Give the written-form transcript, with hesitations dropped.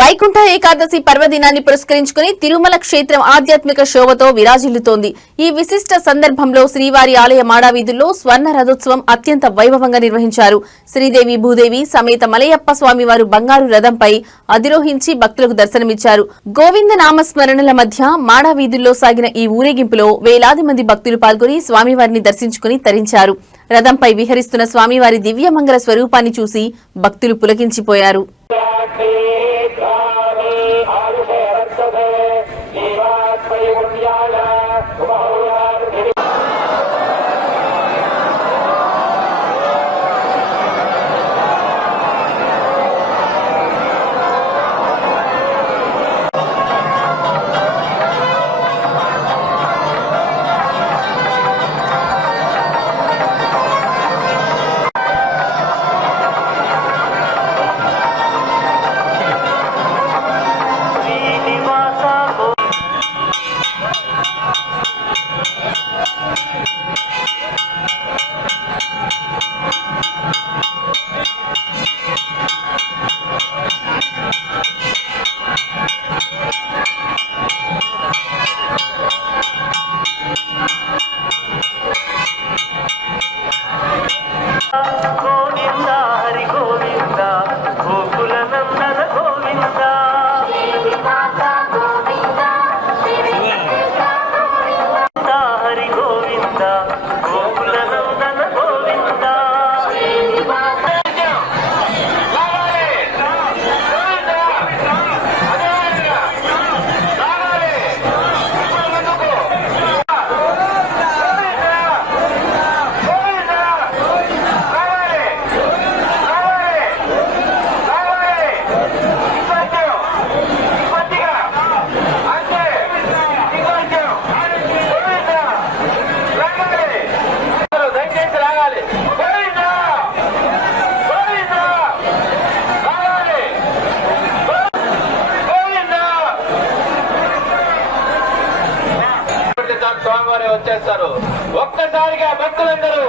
వైకుంఠ ఏకాదశి పర్వదినాన్ని పురస్కరించుకుని తిరుమల క్షేత్రం ఆధ్యాత్మిక శోభతో విరాజిల్లుతోంది. ఈ విశిష్ట సందర్భంలో శ్రీవారి ఆలయ మాడావీధుల్లో స్వర్ణ రథోత్సవం అత్యంత వైభవంగా నిర్వహించారు. శ్రీదేవి భూదేవి సమేత మలయప్ప స్వామివారు బంగారు రథంపై అధిరోహించి భక్తులకు దర్శనమిచ్చారు. గోవింద నామస్మరణల మధ్య మాడావీధుల్లో సాగిన ఈ ఊరేగింపులో వేలాది మంది భక్తులు పాల్గొని స్వామివారిని దర్శించుకుని తరించారు. రథంపై విహరిస్తున్న స్వామివారి దివ్యమంగళ స్వరూపాన్ని చూసి భక్తులు పులకించిపోయారు. స్వామివారి వచ్చేస్తారు. ఒక్కసారిగా భక్తులందరూ